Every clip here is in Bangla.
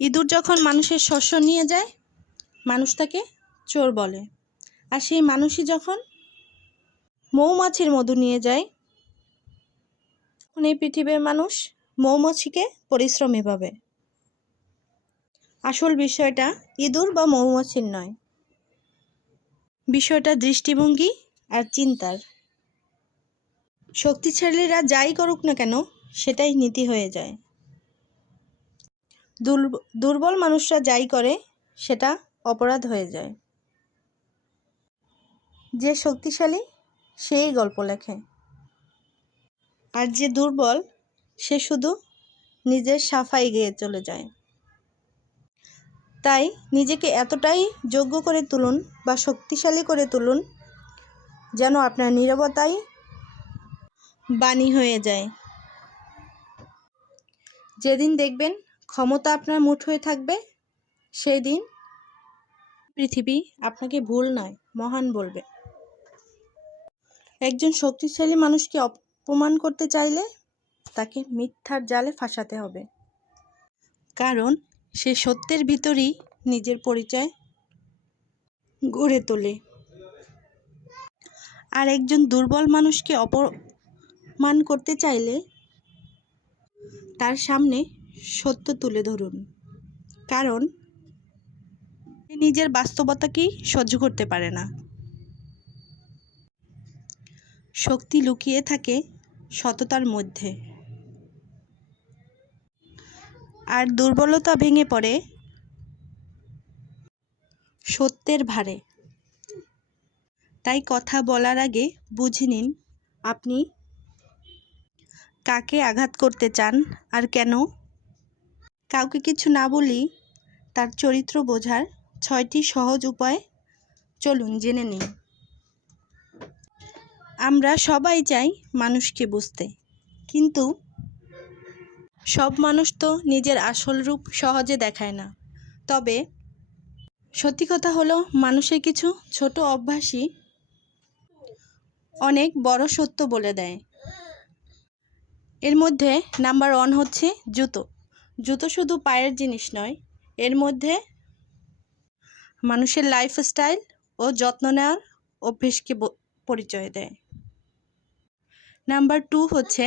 ইঁদুর যখন মানুষের শস্য নিয়ে যায়, মানুষ তাকে চোর বলে। আর সেই মানুষই যখন মৌমাছির মধু নিয়ে যায়, তখন এই পৃথিবীর মানুষ মৌমাছিকে পরিশ্রমী ভাবে। আসল বিষয়টা ইঁদুর বা মৌমাছির নয়, বিষয়টা দৃষ্টিভঙ্গি আর চিন্তার। শক্তিশালীরা যাই করুক না কেন, সেটাই নীতি হয়ে যায়। দুর্বল মানুষরা যাই করে, সেটা অপরাধ হয়ে যায়। যে শক্তিশালী সেই গল্প লেখে, আর যে দুর্বল সে শুধু নিজের সাফাই গেয়ে চলে যায়। তাই নিজেকে এতটাই যোগ্য করে তুলুন বা শক্তিশালী করে তুলুন, যেন আপনার নীরবতাই বাণী হয়ে যায়। যেদিন দেখবেন ক্ষমতা আপনার মুঠোয় থাকবে, সেই দিন পৃথিবী আপনাকে ভুল নয়, মহান বলবে। একজন শক্তিশালী মানুষকে অপমান করতে চাইলে তাকে মিথ্যার জালে ফাঁসাতে হবে, কারণ সে সত্যের ভিতরেই নিজের পরিচয় গড়ে তোলে। আর একজন দুর্বল মানুষকে অপমান করতে চাইলে তার সামনে সত্য তুলে ধরুন, কারণ সে নিজের বাস্তবতাকেই সহ্য করতে পারে না। শক্তি লুকিয়ে থাকে সততার মধ্যে, আর দুর্বলতা ভেঙে পড়ে সত্যের ভারে। তাই কথা বলার আগে বুঝে নিন আপনি কাকে আঘাত করতে চান আর কেন। কাউকে কিছু না বলি তার চরিত্র বোঝার 6টি সহজ উপায় চলুন জেনে নিন। আমরা সবাই চাই মানুষকে বুঝতে, কিন্তু সব মানুষ তো নিজের আসল রূপ সহজে দেখায় না। তবে সত্যি কথা হলো, মানুষের কিছু ছোট অভ্যাসই অনেক বড় সত্য বলে দেয়। এর মধ্যে নাম্বার 1 হচ্ছে জুতো। জুতো শুধু পায়ের জিনিস নয়, এর মধ্যে মানুষের লাইফস্টাইল ও যত্ন নেওয়ার অভ্যেসকে পরিচয় দেয়। নাম্বার 2 হচ্ছে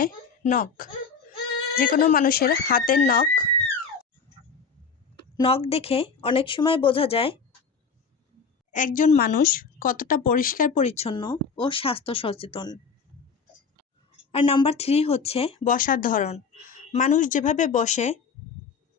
নখ। যে কোনো মানুষের হাতের নখ দেখে অনেক সময় বোঝা যায় একজন মানুষ কতটা পরিষ্কার পরিচ্ছন্ন ও স্বাস্থ্য সচেতন। আর নাম্বার 3 হচ্ছে বসার ধরন। মানুষ যেভাবে বসে